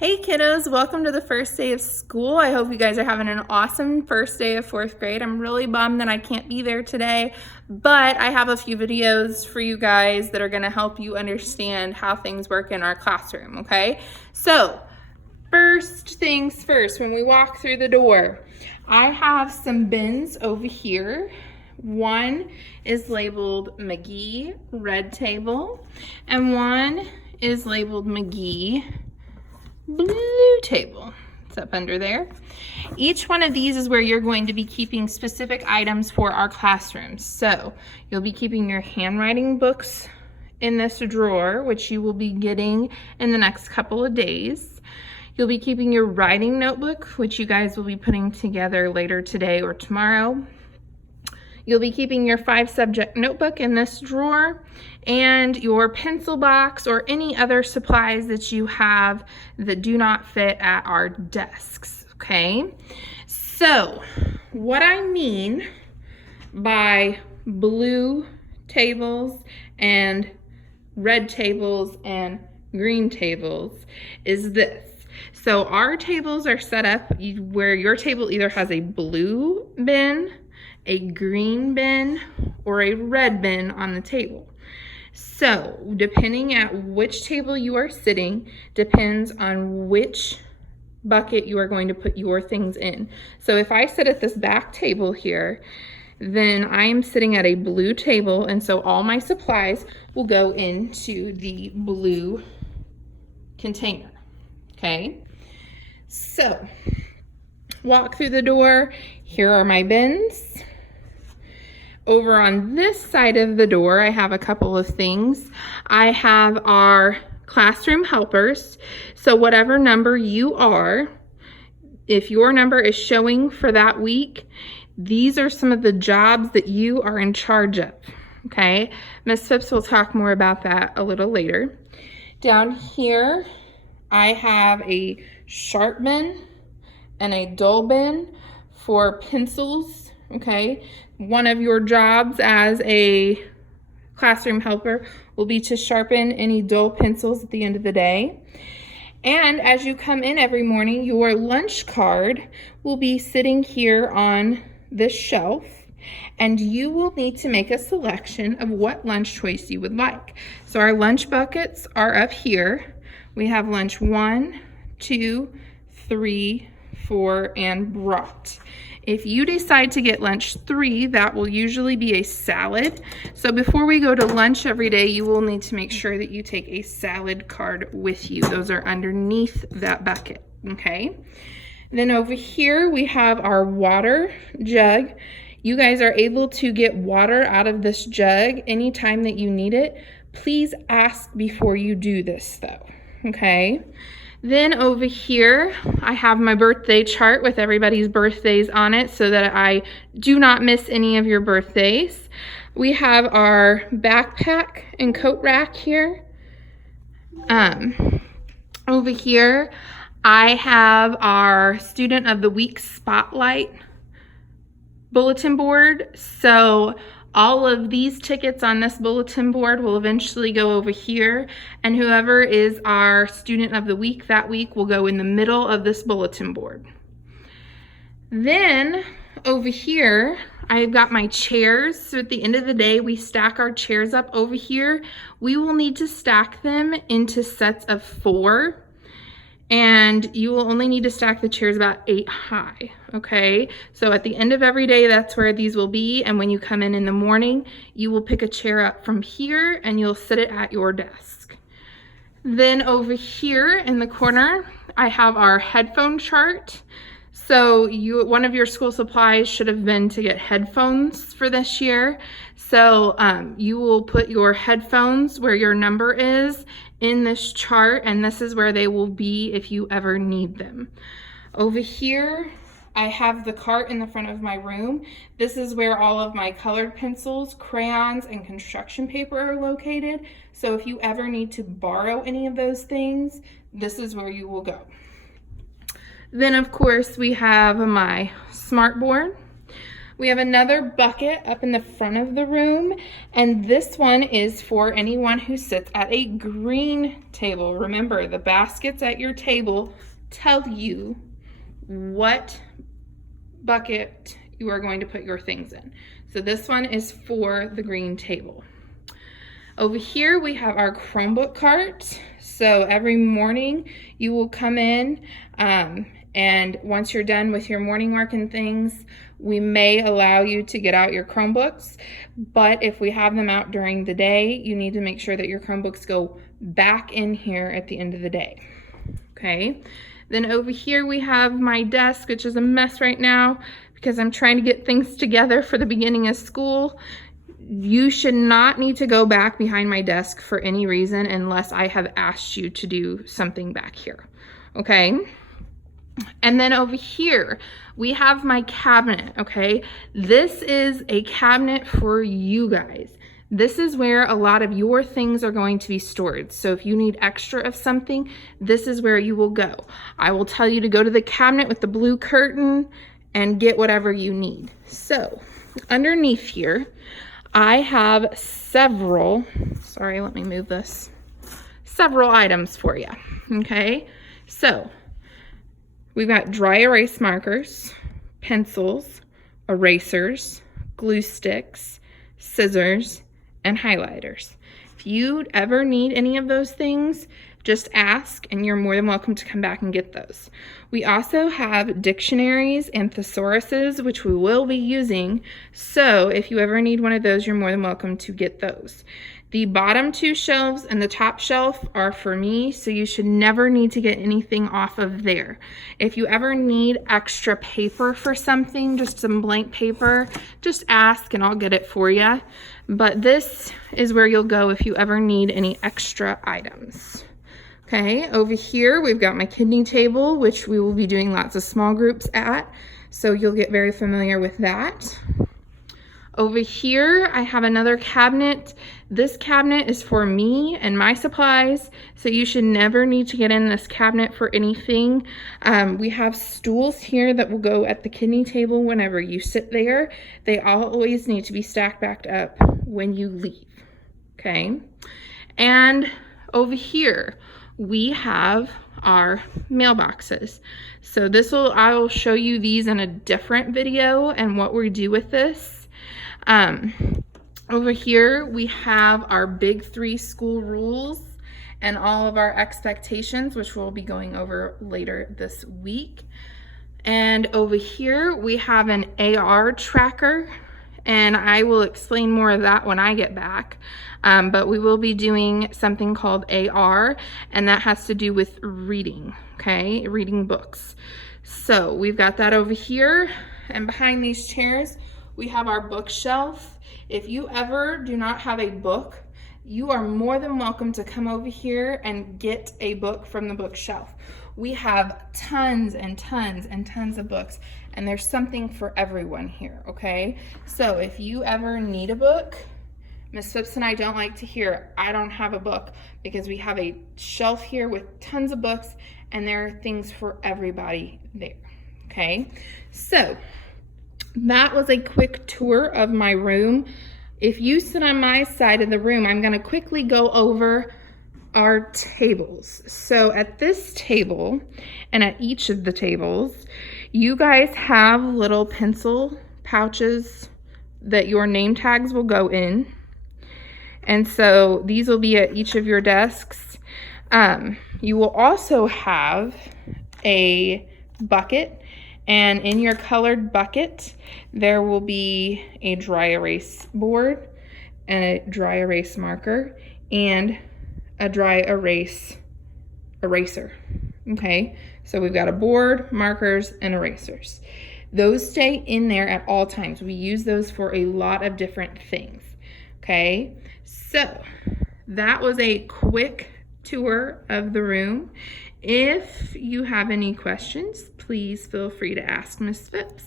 Hey kiddos, welcome to the first day of school. I hope you guys are having an awesome first day of fourth grade. I'm really bummed that I can't be there today, but I have a few videos for you guys that are gonna help you understand how things work in our classroom, okay? So, first things first, when we walk through the door, I have some bins over here. One is labeled McGee Red Table, and one is labeled McGee Blue Table. It's up under there. Each one of these is where you're going to be keeping specific items for our classrooms. So you'll be keeping your handwriting books in this drawer, which you will be getting in the next couple of days. You'll be keeping your writing notebook, which you guys will be putting together later today or tomorrow. You'll be keeping your 5-subject notebook in this drawer, and your pencil box or any other supplies that you have that do not fit at our desks, okay? So, what I mean by blue tables and red tables and green tables is this. So our tables are set up where your table either has a blue bin, a green bin, or a red bin on the table. So depending at which table you are sitting depends on which bucket you are going to put your things in. So if I sit at this back table here, then I am sitting at a blue table, and so all my supplies will go into the blue container, okay? So walk through the door. Here are my bins. Over on this side of the door, I have a couple of things. I have our classroom helpers. So whatever number you are, if your number is showing for that week, these are some of the jobs that you are in charge of, okay? Ms. Phipps will talk more about that a little later. Down here, I have a sharp bin and a dull bin for pencils, okay? One of your jobs as a classroom helper will be to sharpen any dull pencils at the end of the day. And as you come in every morning, your lunch card will be sitting here on this shelf, and you will need to make a selection of what lunch choice you would like. So our lunch buckets are up here. We have lunch 1, 2, 3, 4, and brought. If you decide to get lunch 3, that will usually be a salad. So before we go to lunch every day, you will need to make sure that you take a salad card with you. Those are underneath that bucket, okay? Then over here, we have our water jug. You guys are able to get water out of this jug anytime that you need it. Please ask before you do this though, okay? Then over here, I have my birthday chart with everybody's birthdays on it so that I do not miss any of your birthdays. We have our backpack and coat rack here. Over here, I have our Student of the Week Spotlight bulletin board. So all of these tickets on this bulletin board will eventually go over here, and whoever is our Student of the Week that week will go in the middle of this bulletin board. Then over here, I've got my chairs. So at the end of the day, we stack our chairs up over here. We will need to stack them into sets of 4. And you will only need to stack the chairs about 8 high, okay? So at the end of every day, that's where these will be. And when you come in the morning, you will pick a chair up from here and you'll sit it at your desk. Then over here in the corner, I have our headphone chart. So one of your school supplies should have been to get headphones for this year. So you will put your headphones where your number is in this chart, and this is where they will be if you ever need them. Over here, I have the cart in the front of my room. This is where all of my colored pencils, crayons, and construction paper are located. So if you ever need to borrow any of those things, this is where you will go. Then of course we have my smart board. We have another bucket up in the front of the room, and this one is for anyone who sits at a green table. Remember, the baskets at your table tell you what bucket you are going to put your things in. So this one is for the green table. Over here we have our Chromebook cart. So every morning you will come in, and once you're done with your morning work and things, we may allow you to get out your Chromebooks, but if we have them out during the day, you need to make sure that your Chromebooks go back in here at the end of the day. Okay, then over here we have my desk, which is a mess right now because I'm trying to get things together for the beginning of school. You should not need to go back behind my desk for any reason unless I have asked you to do something back here, okay? And then over here, we have my cabinet, okay? This is a cabinet for you guys. This is where a lot of your things are going to be stored. So if you need extra of something, this is where you will go. I will tell you to go to the cabinet with the blue curtain and get whatever you need. So underneath here, I have several items for you, okay? So we've got dry erase markers, pencils, erasers, glue sticks, scissors, and highlighters. If you ever need any of those things, just ask and you're more than welcome to come back and get those. We also have dictionaries and thesauruses, which we will be using. So if you ever need one of those, you're more than welcome to get those. The bottom two shelves and the top shelf are for me, so you should never need to get anything off of there. If you ever need extra paper for something, just some blank paper, just ask and I'll get it for you. But this is where you'll go if you ever need any extra items. Okay, over here we've got my kidney table, which we will be doing lots of small groups at, so you'll get very familiar with that. Over here, I have another cabinet. This cabinet is for me and my supplies, so you should never need to get in this cabinet for anything. We have stools here that will go at the kidney table whenever you sit there. They always need to be stacked back up when you leave, okay? And over here, we have our mailboxes. So I will show you these in a different video and what we do with this. Over here, we have our big 3 school rules and all of our expectations, which we'll be going over later this week. And over here, we have an AR tracker, and I will explain more of that when I get back. But we will be doing something called AR, and that has to do with reading, okay? Reading books. So we've got that over here, and behind these chairs, we have our bookshelf. If you ever do not have a book, you are more than welcome to come over here and get a book from the bookshelf. We have tons and tons and tons of books, and there's something for everyone here, okay? So if you ever need a book, Miss Phipps and I don't like to hear, I don't have a book, because we have a shelf here with tons of books, and there are things for everybody there, okay? So that was a quick tour of my room. If you sit on my side of the room, I'm going to quickly go over our tables. So at this table and at each of the tables, you guys have little pencil pouches that your name tags will go in. And so these will be at each of your desks. You will also have a bucket, and in your colored bucket, there will be a dry erase board and a dry erase marker and a dry erase eraser, okay? So we've got a board, markers, and erasers. Those stay in there at all times. We use those for a lot of different things, okay? So that was a quick tour of the room. If you have any questions, please feel free to ask Miss Phipps.